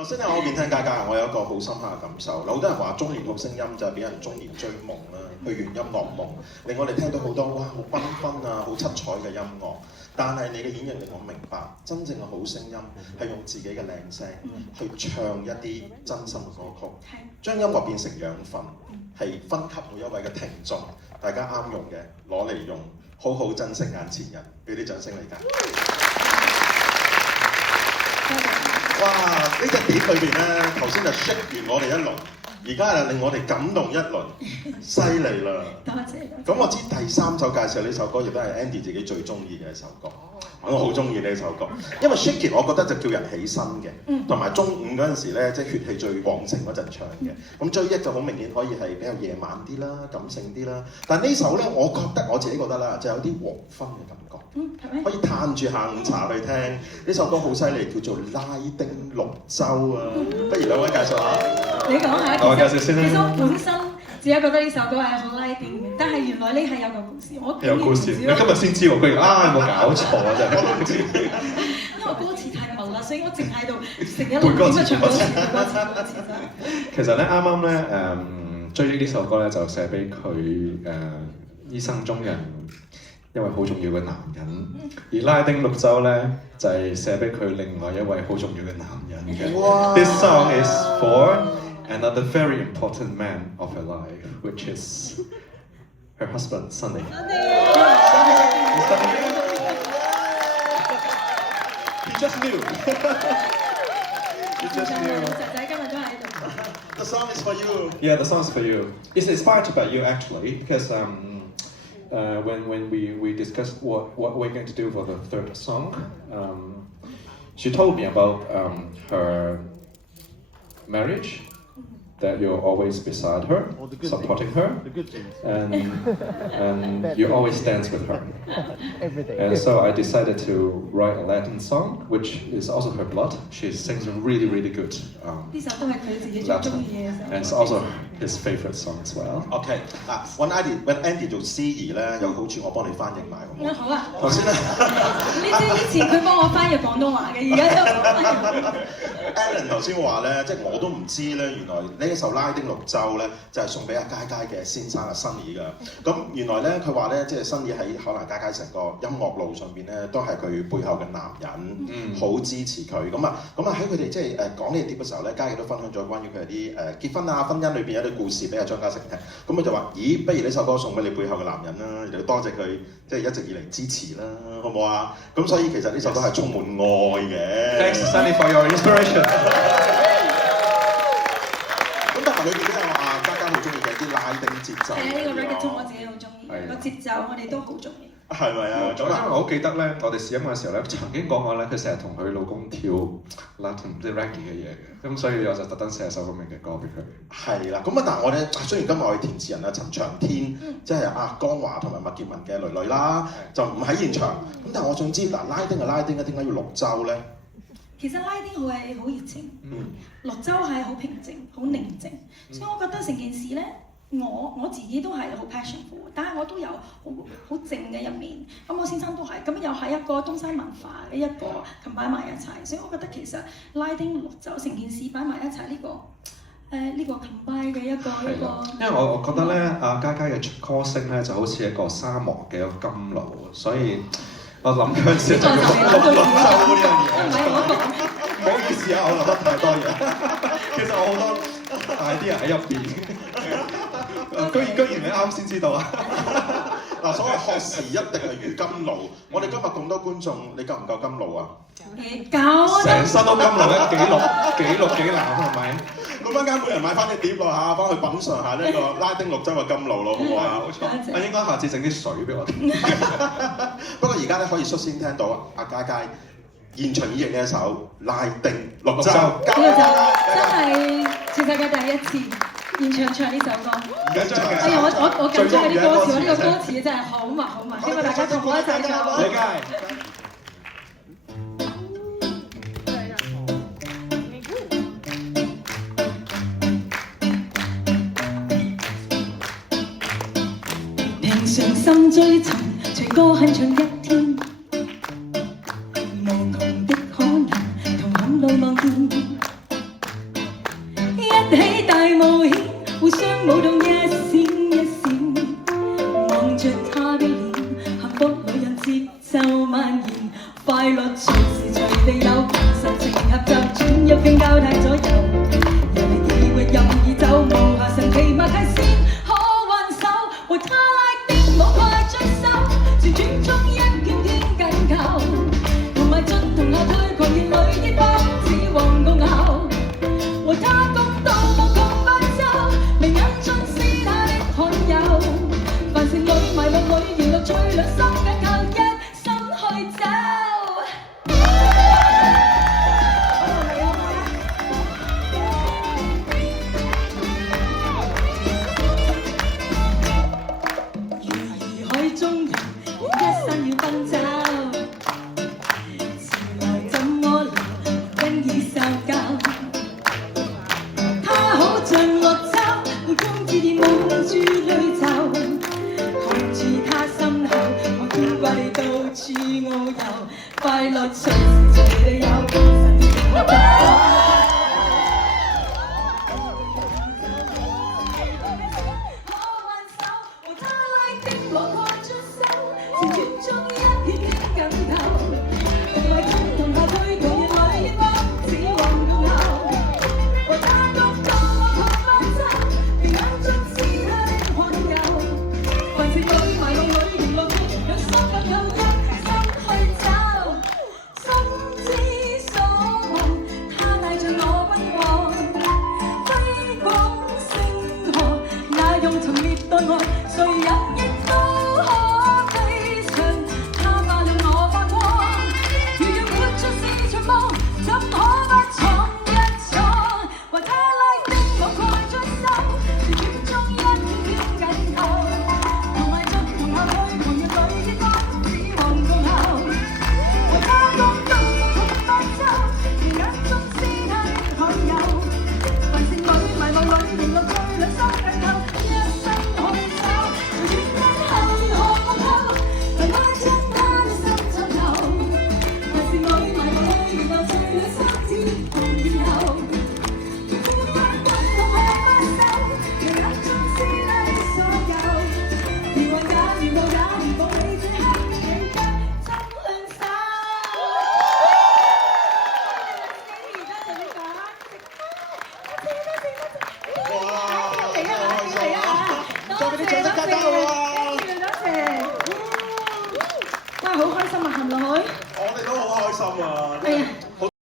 頭先喺我邊聽佳佳，我有一個好深刻嘅感受。好多人話中年好聲音就係俾人中年追夢啦，去圓音樂夢，令我哋聽到好多哇好繽紛啊、好七彩嘅音樂。但係你嘅演繹令我明白，真正嘅好聲音係用自己嘅靚聲去唱一啲真心嘅歌曲，將音樂變成養分，係分給每一位嘅聽眾，大家啱用嘅攞嚟用，好好珍惜眼前人，俾啲掌聲你㗎。哇！呢隻碟裏邊咧，頭先就 shake 完我哋一輪，而家係令我哋感動一輪，犀利啦！多謝。咁我知第三首介紹呢首歌，亦都係 Andy 自己最中意嘅一首歌。我好中意呢首歌，因為 Shake It 我覺得就叫人起身嘅，同埋中午嗰陣時咧，即係血氣最旺盛嗰陣唱嘅。咁追憶就好明顯可以係比較夜晚啲啦，感性啲啦。但係呢首咧，我覺得我自己覺得啦，就有啲黃昏嘅感覺，可以嘆住下午茶去聽。呢首歌好犀利，叫做《拉丁綠洲》啊！不如兩位介紹下。你講下，我介紹先啦。其實我本身自己覺得呢首歌係好拉丁嘅，但係原來呢係有個故事，我有故事，你今日先知喎，居然有冇搞錯啊？真係我都唔知。因為歌詞太密啦，所以我淨喺度成一路點樣唱歌詞。其實咧，啱啱咧追憶呢首歌咧，就寫俾佢一生中人一位好重要嘅男人，而拉丁綠洲咧就係寫俾佢另外一位好重要嘅男人嘅。This song is for another very important man of her life, which is her husband, Sunny. He just knew. He just knew. The song is for you. Yeah, the song is for you. It's inspired by you actually, because when we discussed what we're going to do for the third song, she told me about her marriage. That you're always beside her, supporting her, and you always dance with her. And so I decided to write a Latin song, which is also her blood. She sings really, really good Latin, and it's also his favorite song as well. OK， 嗱，揾 Andy 做司儀咧，有好處，我幫你翻譯埋咁。好啊。頭先咧，你知以前佢幫我翻譯廣東話嘅，而家都。Alan 頭先話咧，即係我都唔知咧，原來呢一首拉丁綠洲咧，就係送俾阿佳佳嘅先生阿 Sunny 㗎。咁原來咧，佢話咧，即係 Sunny 喺可能佳佳成個音樂路上邊咧，都係佢背後嘅男人，好支持佢。咁啊喺佢哋即係講呢個碟嘅時候咧，佳佳都分享咗關於佢哋啲結婚啊、婚姻裏邊有啲故事俾阿張家誠聽。咁佢就話：咦，不如呢首歌送俾你背後嘅男人啦，亦都多謝佢即係一直以嚟支持啦，好唔好啊？咁所以其實呢首歌係充滿愛嘅。Thanks, Sunny, for your inspiration. 咁但係裏邊都有佳佳好中意嘅啲拉丁節奏。係啊，呢個 reggaeton 我自己好中意，個節奏我哋都好中意。係咪啊？因為我好記得咧，我哋試音嘅時候咧，曾經講過咧，佢成日同佢老公跳 Latin 即係 reggae 嘅嘢嘅，咁所以我就特登寫一首咁樣嘅歌俾佢。係啦，咁啊，但係我咧，雖然今日我係填詞人啊陳長天，即係江華同埋麥潔文嘅女啦，就唔喺現場。咁但係我想知嗱，拉丁係拉丁嘅，點解要綠洲咧？其實拉丁佢係好熱情，綠洲係好平靜、好寧靜，所以我覺得成件事咧，我自己都係好 passionful， 但係我都有好靜嘅一面。咁我先生都係，咁又係一個東西文化嘅一個combine埋一齊，所以我覺得其實拉丁綠洲成件事擺埋一齊呢個 combine 嘅一個。因為我覺得咧，阿佳佳嘅歌聲咧就好似一個沙漠嘅一個甘露，所以。我諗嗰陣時就要綠洲呢樣嘢。唔好意思啊，我諗得太多嘢。其實我好多idea喺入邊。居然你啱先知道啊！嗱，所謂學時一定係如甘露。我哋今日咁多觀眾，你夠唔夠甘露啊？夠。成身都甘露咧，幾綠幾藍係咪？咁陣間每人買翻啲碟咯嚇，幫佢品嚐下呢個拉丁綠洲嘅甘露咯，好唔好啊？冇錯。我應該下次整啲水俾我哋。不過而家咧可以率先聽到阿佳佳現場演繹呢一首拉丁綠洲。呢個就真係全世界第一次現場唱呢首歌。哎呀，我緊張啲歌詞，我呢個歌詞真係好密好密，希望大家同我一齊唱。理解。常心追尋，隨歌哼唱一天，無窮的可能，同感路望見。時隨地有神情合奏，轉一邊交替左右。人哋以為任意走，無下神奇默契先可挽手。和他拉的我快追手，旋轉中一圈圈緊扣，同埋進同後退，狂熱裏熱火似黃共牛。和他共度無窮白晝，眉眼盡是他的罕有。凡事裏迷霧裏搖落翠兩心緊扣，一心去走。如兒海中人，一生要奔走。前來怎麼留，因已受夠。他好像綠洲，公子已滿注淚袖。看住他身後，我見掛你到處遨遊，快樂隨時隨地有，神情合奏。誰人亦都可飛翔，他化了我發光。如要活出是場夢，怎可不闖一闖？為他拉的我快追手，旋轉中一圈圈緊扣，同埋進同後退，狂熱裏熱光似黃共牛。為他共度無窮白晝，眉眼中是他的罕有。凡事裏迷霧裏仍落醉兩心緊扣，一生去走。哇！好開心啊，行落去。我哋都好開心啊！係啊。